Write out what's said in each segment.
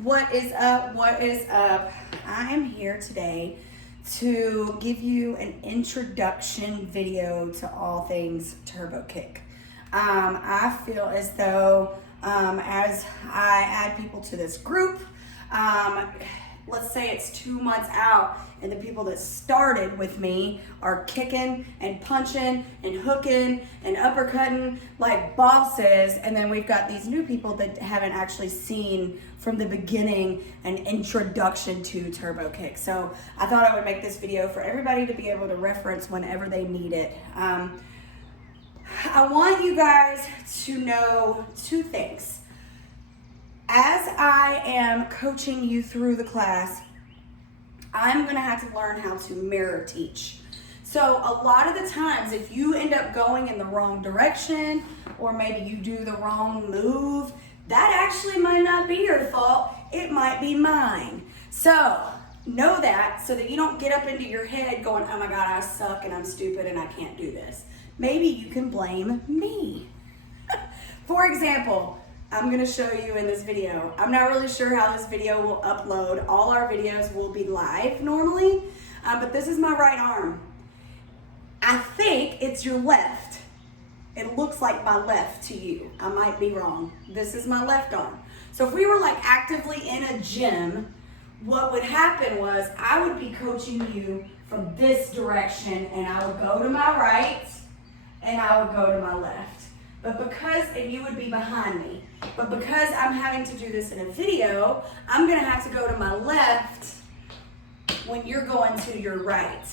What is up? What is up? I am here today to give you an introduction video to all things Turbokick. I feel as though as I add people to this group, let's say it's 2 months out and the people that started with me are kicking and punching and hooking and uppercutting like bosses, and then we've got these new people that haven't actually seen from the beginning an introduction to Turbokick. So I thought I would make this video for everybody to be able to reference whenever they need it. I want you guys to know 2 things. As I am coaching you through the class, I'm gonna have to learn how to mirror teach. So a lot of the times, if you end up going in the wrong direction, or maybe you do the wrong move, that actually might not be your fault, it might be mine. So know that, so that you don't get up into your head going, oh my God, I suck and I'm stupid and I can't do this. Maybe you can blame me. For example, I'm gonna show you in this video. I'm not really sure how this video will upload. All our videos will be live normally, but this is my right arm. I think it's your left. It looks like my left to you. I might be wrong. This is my left arm. So if we were like actively in a gym, what would happen was I would be coaching you from this direction, and I would go to my right and I would go to my left. And you would be behind me. But because I'm having to do this in a video, I'm gonna have to go to my left when you're going to your right,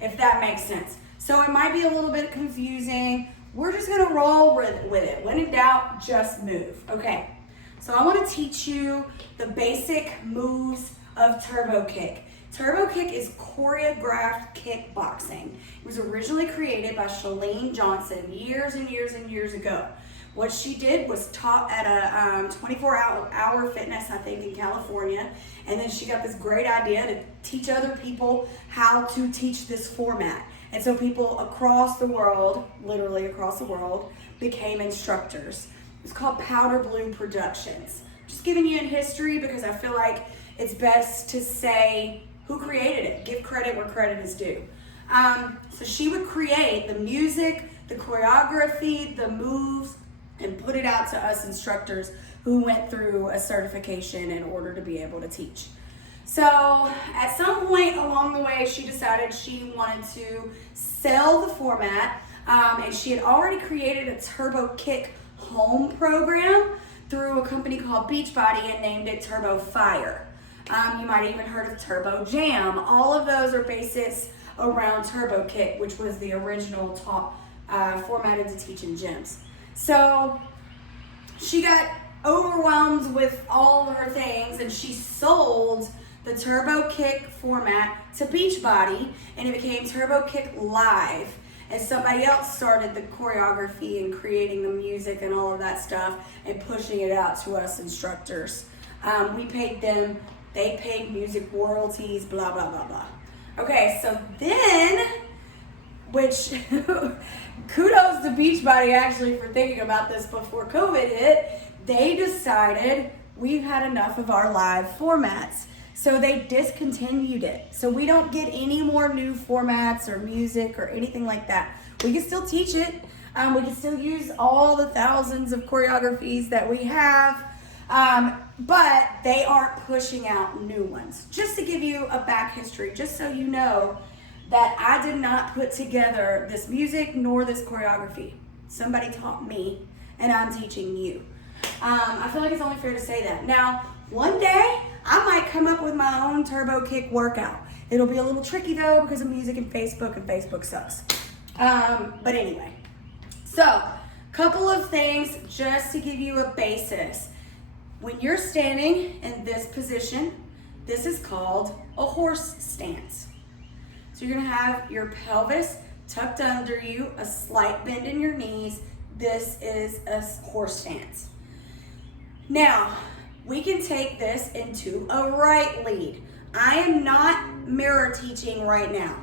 if that makes sense. So it might be a little bit confusing. We're just gonna roll with it. When in doubt, just move. Okay, so I wanna teach you the basic moves of Turbokick. Turbokick is choreographed kickboxing. It was originally created by Chalene Johnson years and years and years ago. What she did was taught at a 24-hour fitness, I think, in California, and then she got this great idea to teach other people how to teach this format. And so people across the world, literally across the world, became instructors. It's called Powder Blue Productions. Just giving you in history because I feel like it's best to say who created it. Give credit where credit is due. So she would create the music, the choreography, the moves, and put it out to us instructors who went through a certification in order to be able to teach. So at some point along the way, she decided she wanted to sell the format, and she had already created a Turbokick home program through a company called Beachbody and named it Turbo Fire. You might even heard of Turbo Jam. All of those are basis around Turbokick, which was the original formatted to teach in gyms. So she got overwhelmed with all of her things, and she sold the Turbokick format to Beachbody, and it became Turbokick Live. And somebody else started the choreography and creating the music and all of that stuff and pushing it out to us instructors. We paid them. They paid music royalties, blah, blah, blah, blah. Okay, so then, which kudos to Beachbody actually for thinking about this before COVID hit, they decided we've had enough of our live formats. So they discontinued it. So we don't get any more new formats or music or anything like that. We can still teach it. We can still use all the thousands of choreographies that we have. But they aren't pushing out new ones. Just to give you a back history, just so you know that I did not put together this music nor this choreography. Somebody taught me, and I'm teaching you. I feel like it's only fair to say that. Now, one day, I might come up with my own Turbokick workout. It'll be a little tricky though because of music and Facebook sucks. But anyway, so couple of things just to give you a basis. When you're standing in this position, this is called a horse stance. So you're gonna have your pelvis tucked under you, a slight bend in your knees. This is a horse stance. Now, we can take this into a right lead. I am not mirror teaching right now,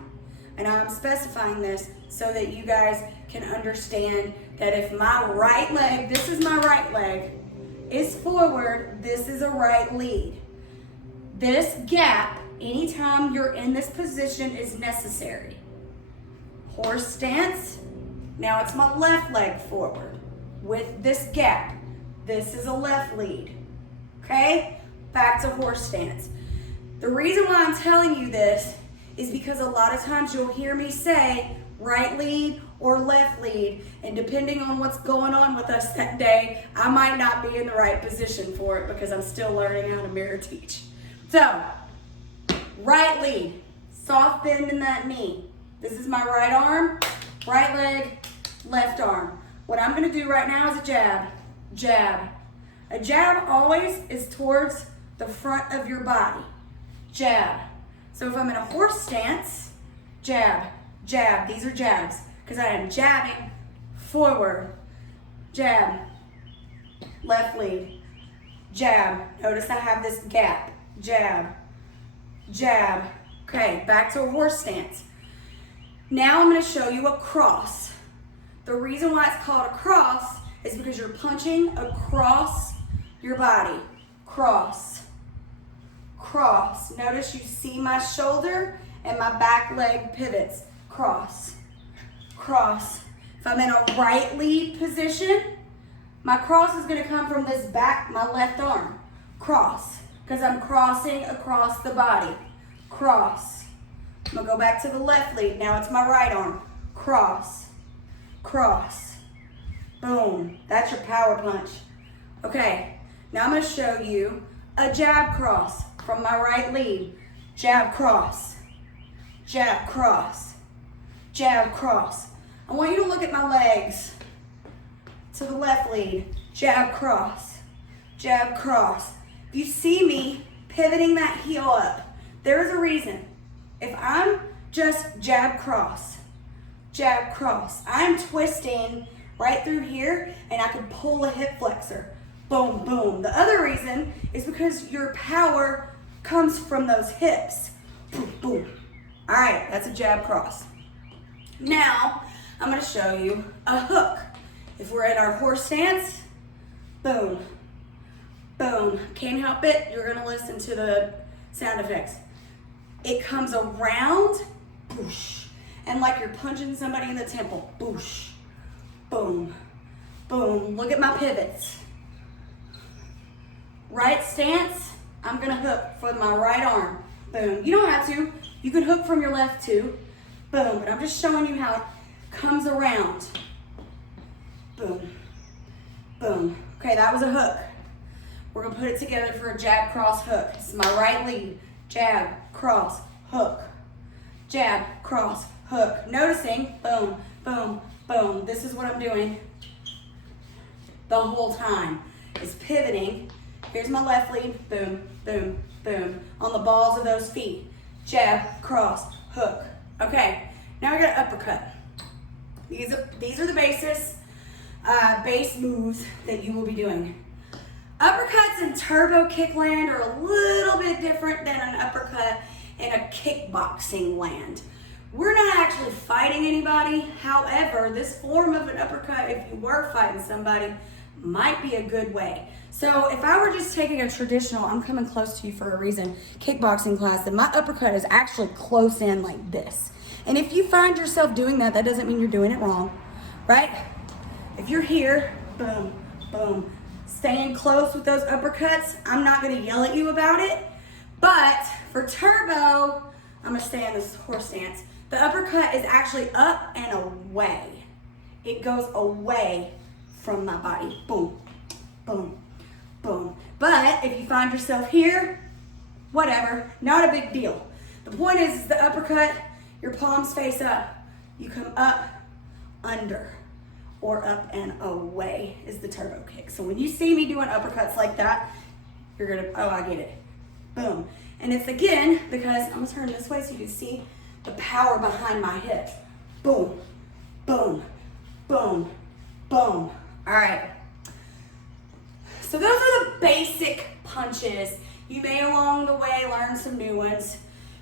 and I'm specifying this so that you guys can understand that if my right leg, this is my right leg, is forward, this is a right lead. This gap, anytime you're in this position, is necessary. Horse stance, now it's my left leg forward with this gap. This is a left lead, okay? Back to horse stance. The reason why I'm telling you this is because a lot of times you'll hear me say right lead or left lead, and depending on what's going on with us that day, I might not be in the right position for it because I'm still learning how to mirror teach. So, right lead, soft bend in that knee. This is my right arm, right leg, left arm. What I'm gonna do right now is a jab, jab. A jab always is towards the front of your body, jab. So if I'm in a horse stance, jab, jab, these are jabs, because I am jabbing forward, jab, left lead, jab. Notice I have this gap, jab, jab. Okay, back to a horse stance. Now I'm going to show you a cross. The reason why it's called a cross is because you're punching across your body. Cross, cross. Notice you see my shoulder and my back leg pivots. Cross, cross. If I'm in a right lead position, my cross is going to come from this back, my left arm. Cross, because I'm crossing across the body. Cross. I'm going to go back to the left lead. Now it's my right arm. Cross, cross. Boom. That's your power punch. Okay, now I'm going to show you a jab cross from my right lead. Jab cross, jab cross, jab cross. I want you to look at my legs. To the left lead, jab cross, jab cross. If you see me pivoting that heel up, there's a reason. If I'm just jab cross, I'm twisting right through here and I can pull a hip flexor. Boom, boom. The other reason is because your power comes from those hips. Boom, boom. All right, that's a jab cross. Now, I'm gonna show you a hook. If we're in our horse stance, boom, boom. Can't help it, you're gonna listen to the sound effects. It comes around, boosh, and like you're punching somebody in the temple, boosh, boom, boom. Look at my pivots. Right stance, I'm gonna hook for my right arm, boom. You don't have to, you can hook from your left too, boom, but I'm just showing you how it comes around. Boom, boom. Okay, that was a hook. We're gonna put it together for a jab, cross, hook. This is my right lead. Jab, cross, hook. Jab, cross, hook. Noticing, boom, boom, boom. This is what I'm doing the whole time. Is pivoting. Here's my left lead. Boom, boom, boom. On the balls of those feet. Jab, cross, hook. Okay, now we're gonna uppercut. These are the base moves that you will be doing. Uppercuts in turbo kick land are a little bit different than an uppercut in a kickboxing land. We're not actually fighting anybody. However, this form of an uppercut, if you were fighting somebody, might be a good way. So if I were just taking a traditional, I'm coming close to you for a reason, kickboxing class, then my uppercut is actually close in like this. And if you find yourself doing that, that doesn't mean you're doing it wrong, right? If you're here, boom, boom, staying close with those uppercuts, I'm not gonna yell at you about it, but for turbo, I'm gonna stay in this horse stance. The uppercut is actually up and away. It goes away from my body, boom, boom, boom. But if you find yourself here, whatever, not a big deal. The point is the uppercut, your palms face up. You come up, under, or up and away is the turbo kick. So when you see me doing uppercuts like that, you're gonna, oh, I get it. Boom. And it's again, because I'm gonna turn this way so you can see the power behind my hip. Boom, boom, boom, boom. All right. So those are the basic punches. You may along the way learn some new ones.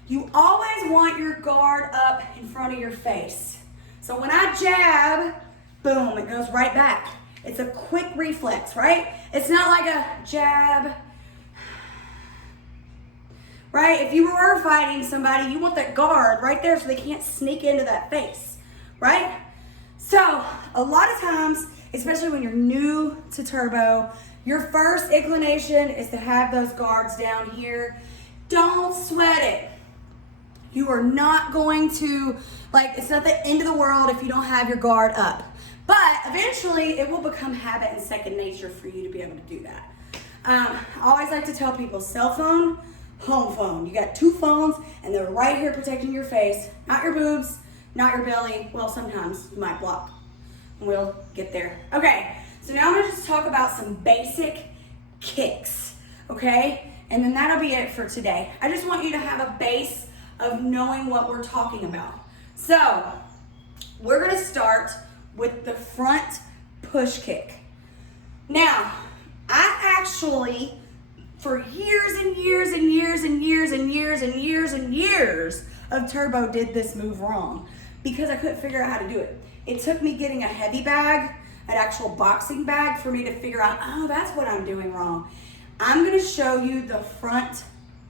You always want your guard up in front of your face. So when I jab, boom, it goes right back. It's a quick reflex, right? It's not like a jab, right? If you were fighting somebody, you want that guard right there so they can't sneak into that face, right? So a lot of times, especially when you're new to turbo, your first inclination is to have those guards down here. Don't sweat it. You are not going to, like, it's not the end of the world if you don't have your guard up. But eventually, it will become habit and second nature for you to be able to do that. I always like to tell people, cell phone, home phone. You got two phones, and they're right here protecting your face, not your boobs, not your belly. Well, sometimes you might block. We'll get there. Okay, so now I'm gonna just talk about some basic kicks, okay? And then that'll be it for today. I just want you to have a base of knowing what we're talking about. So, we're gonna start with the front push kick. Now, I actually, for years and years and years and years and years and years and years of turbo did this move wrong because I couldn't figure out how to do it. It took me getting a heavy bag, an actual boxing bag, for me to figure out, oh, that's what I'm doing wrong. I'm gonna show you the front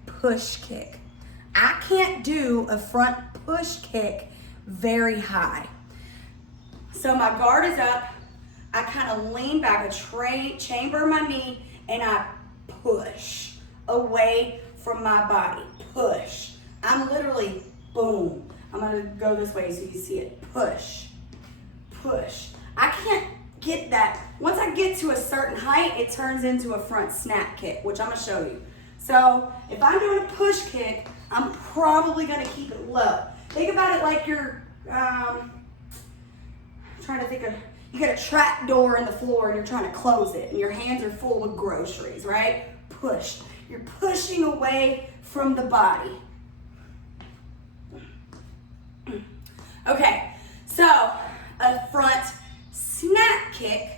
push kick. I can't do a front push kick very high. So my guard is up, I kind of lean back, I chamber my knee, and I push away from my body, push. I'm literally, boom. I'm gonna go this way so you see it, push, push. I can't get that. Once I get to a certain height, it turns into a front snap kick, which I'm gonna show you. So if I'm doing a push kick, I'm probably gonna keep it low. Think about it like you're, trying to think of, you got a trap door in the floor and you're trying to close it and your hands are full with groceries, right? Push. You're pushing away from the body. Okay, so a front snap kick,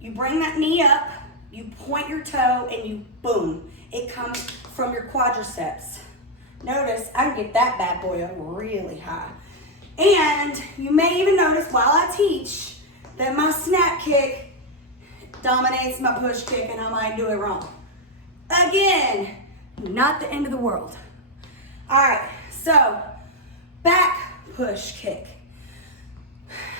you bring that knee up, you point your toe, and you boom. It comes from your quadriceps. Notice, I can get that bad boy up really high. And you may even notice while I teach that my snap kick dominates my push kick and I might do it wrong. Again, not the end of the world. All right, so back push kick.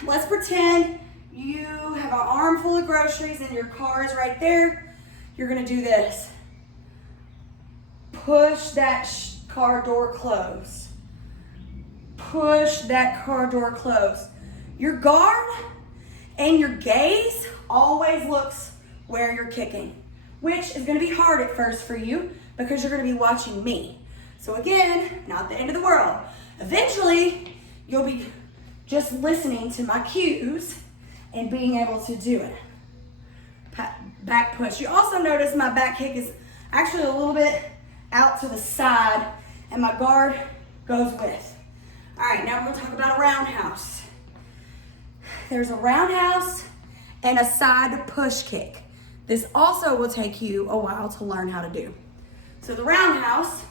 Let's pretend you have an armful of groceries and your car is right there. You're gonna do this. Push that car door closed. Push that car door closed. Your guard and your gaze always looks where you're kicking, which is gonna be hard at first for you because you're gonna be watching me. So again, not the end of the world. Eventually, you'll be just listening to my cues and being able to do it. Back push. You also notice my back kick is actually a little bit out to the side and my guard goes with. All right, now we're gonna talk about a roundhouse. There's a roundhouse and a side push kick. This also will take you a while to learn how to do. So the roundhouse,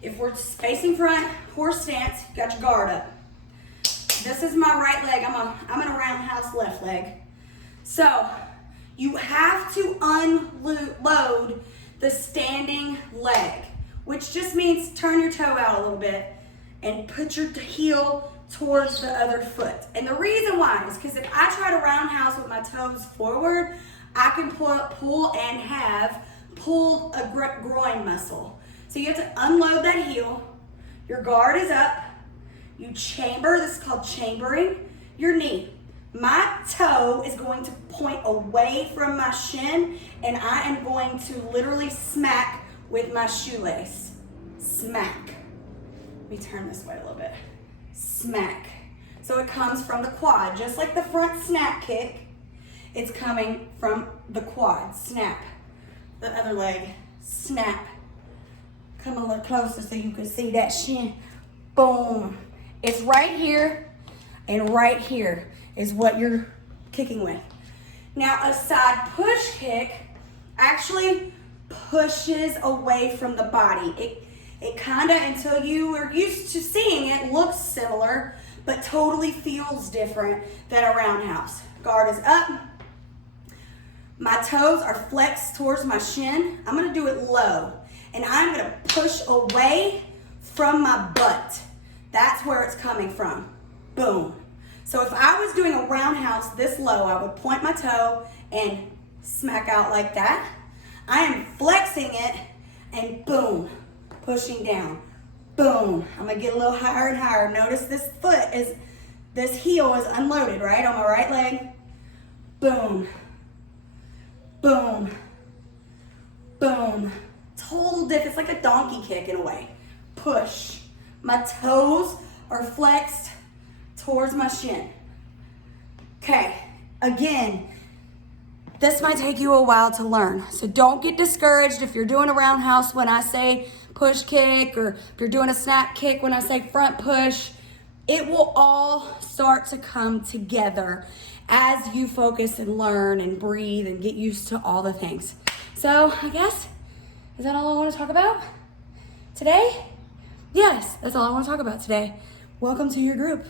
if we're facing front, horse stance, you got your guard up. This is my right leg, I'm in a roundhouse left leg. So you have to unload the standing leg, which just means turn your toe out a little bit and put your heel towards the other foot. And the reason why is because if I try to roundhouse with my toes forward, I can pull and have pulled a groin muscle. So you have to unload that heel, your guard is up, you chamber, this is called chambering your knee. My toe is going to point away from my shin and I am going to literally smack with my shoelace. Smack. Let me turn this way a little bit. Smack. So it comes from the quad, just like the front snap kick, it's coming from the quad. Snap. The other leg, snap. Come a little closer so you can see that shin. Boom. It's right here and right here is what you're kicking with. Now a side push kick actually pushes away from the body. It kind of, until you are used to seeing it, looks similar, but totally feels different than a roundhouse. Guard is up. My toes are flexed towards my shin. I'm gonna do it low. And I'm gonna push away from my butt. That's where it's coming from. Boom. So if I was doing a roundhouse this low, I would point my toe and smack out like that. I am flexing it and boom, pushing down. Boom. I'm gonna get a little higher and higher. Notice this heel is unloaded, right, on my right leg. Boom. Boom. Boom. Total dip. It's like a donkey kick in a way. Push. My toes are flexed towards my shin. Okay, again, this might take you a while to learn. So don't get discouraged if you're doing a roundhouse when I say push kick, or if you're doing a snap kick when I say front push. It will all start to come together as you focus and learn and breathe and get used to all the things. So I guess, is that all I want to talk about today? Yes, that's all I want to talk about today. Welcome to your group.